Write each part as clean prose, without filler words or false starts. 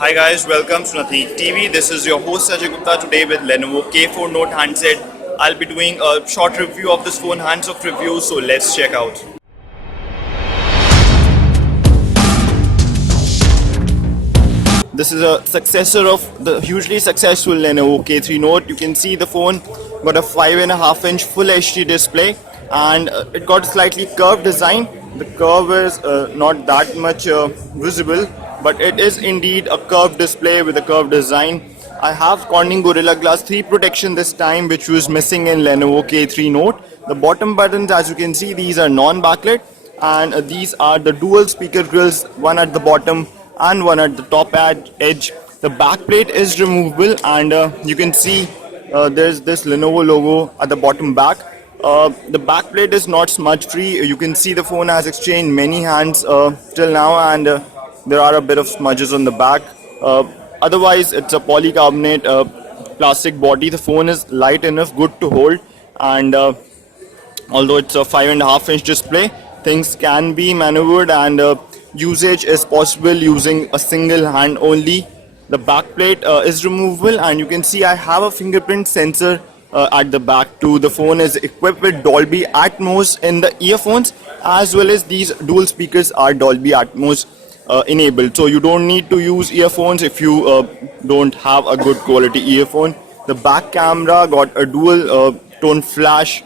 Hi guys, welcome to Nathik TV. This is your host Sajay Gupta today with Lenovo K4 Note handset. I'll be doing a short review of this phone, hands-off review, so let's check out. This is a successor of the hugely successful Lenovo K3 Note. You can see the phone got a 5.5-inch Full HD display and it got a slightly curved design. The curve is not that much visible, but it is indeed a curved display with a curved design. I have Corning Gorilla Glass 3 protection this time, which was missing in Lenovo K3 Note. The bottom buttons, as you can see, these are non-backlit, and these are the dual speaker grills, one at the bottom and one at the top edge. The back plate is removable, and you can see there's this Lenovo logo at the bottom back. The back plate is not smudge free. You can see the phone has exchanged many hands till now, and there are a bit of smudges on the back. Otherwise, it's a polycarbonate plastic body. The phone is light enough, good to hold, and although it's a 5.5-inch display, things can be maneuvered, and usage is possible using a single hand only. The back plate is removable, and you can see I have a fingerprint sensor at the back too. The phone is equipped with Dolby Atmos in the earphones, as well as these dual speakers are Dolby Atmos enabled, so you don't need to use earphones if you don't have a good quality earphone. The back camera got a dual tone flash,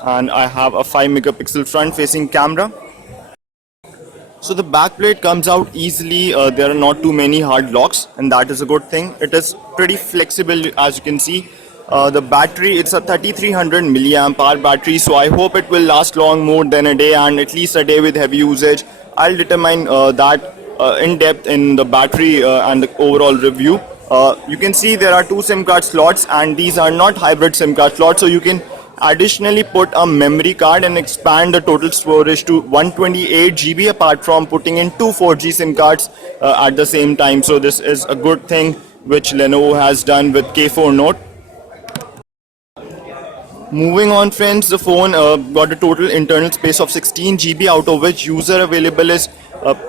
and I have a 5 megapixel front facing camera. So the back plate comes out easily. There are not too many hard locks, and that is a good thing. It is pretty flexible, as you can see. The battery, it's a 3300 milliamp hour battery, so I hope it will last long, more than a day, and at least a day with heavy usage. I'll determine that in depth in the battery and the overall review. You can see there are two SIM card slots, and these are not hybrid SIM card slots, so you can additionally put a memory card and expand the total storage to 128 GB, apart from putting in two 4G SIM cards at the same time. So this is a good thing which Lenovo has done with K4 Note. Moving on, friends, the phone got a total internal space of 16 GB, out of which user available is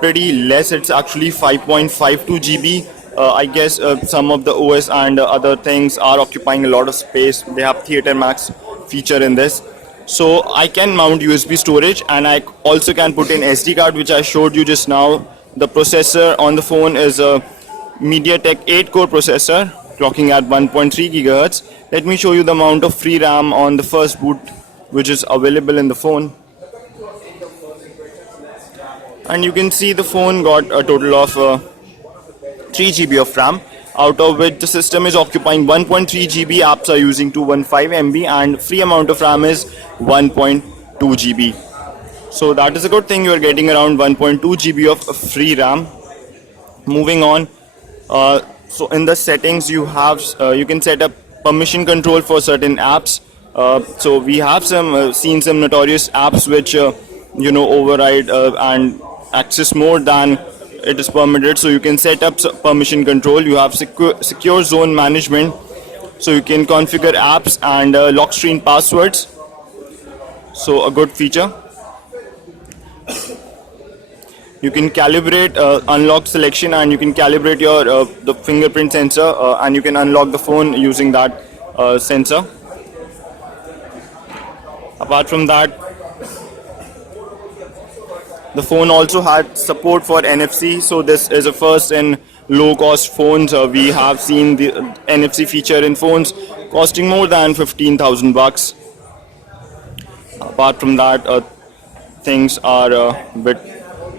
pretty less. It's actually 5.52 GB. I guess some of the OS and other things are occupying a lot of space. They have Theater Max feature in this, so I can mount USB storage, and I also can put in SD card, which I showed you just now. The processor on the phone is a MediaTek 8-core processor, clocking at 1.3 GHz. Let me show you the amount of free RAM on the first boot which is available in the phone. And you can see the phone got a total of 3 GB of RAM, out of which the system is occupying 1.3 GB, apps are using 215 MB, and free amount of RAM is 1.2 GB. So that is a good thing. You are getting around 1.2 GB of free RAM. Moving on, so in the settings you have you can set up permission control for certain apps. So we have seen some notorious apps which override and access more than it is permitted, so you can set up permission control. You have secure zone management, so you can configure apps and lock screen passwords, so a good feature. You can calibrate unlock selection, and you can calibrate your the fingerprint sensor, and you can unlock the phone using that sensor. Apart from that, the phone also had support for NFC, so this is a first in low-cost phones. We have seen the NFC feature in phones costing more than 15,000 bucks. Apart from that, things are a bit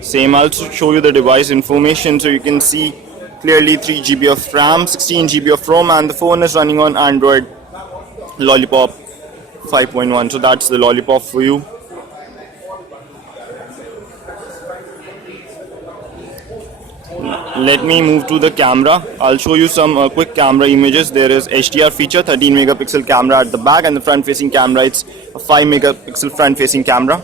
same. I'll also show you the device information, so you can see clearly 3 GB of RAM, 16 GB of ROM, and the phone is running on Android Lollipop 5.1. So that's the Lollipop for you. Let me move to the camera. I'll show you some quick camera images. There is HDR feature, 13 megapixel camera at the back, and the front facing camera, it's a 5 megapixel front facing camera.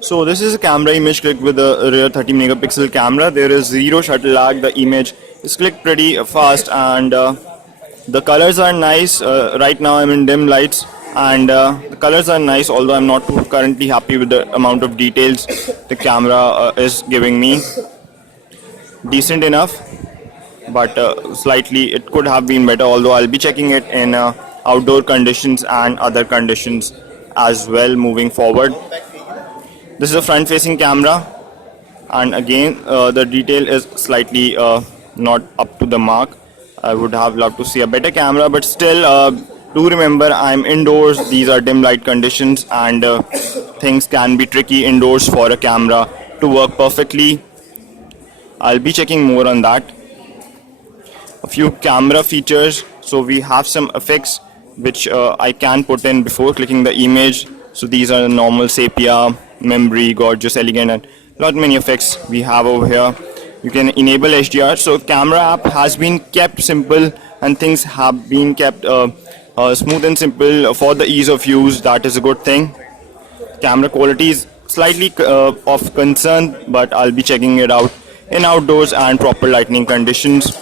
So this is a camera image clicked with a rear 30 megapixel camera. There is zero shutter lag. The image is clicked pretty fast, and the colors are nice. Right now I'm in dim lights, and the colors are nice, although I'm not currently happy with the amount of details the camera is giving me. decent enough, but slightly it could have been better, although I'll be checking it in outdoor conditions and other conditions as well moving forward. This is a front facing camera, and again the detail is slightly not up to the mark. I would have loved to see a better camera, but still do remember I'm indoors, these are dim light conditions, and things can be tricky indoors for a camera to work perfectly. I'll be checking more on that. A few camera features, so we have some effects which I can put in before clicking the image. So these are the normal sepia, memory, gorgeous, elegant, and lot many effects we have over here. You can enable HDR. So camera app has been kept simple, and things have been kept smooth and simple for the ease of use. That is a good thing. Camera quality is slightly of concern, but I'll be checking it out in outdoors and proper lighting conditions.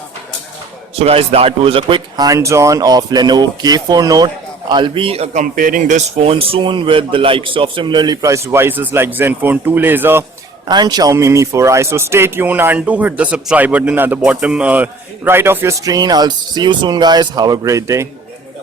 So guys, that was a quick hands-on of Lenovo K4 Note. I'll be comparing this phone soon with the likes of similarly priced devices like Zenfone 2 Laser and Xiaomi Mi 4i. So stay tuned and do hit the subscribe button at the bottom right of your screen. I'll see you soon guys. Have a great day.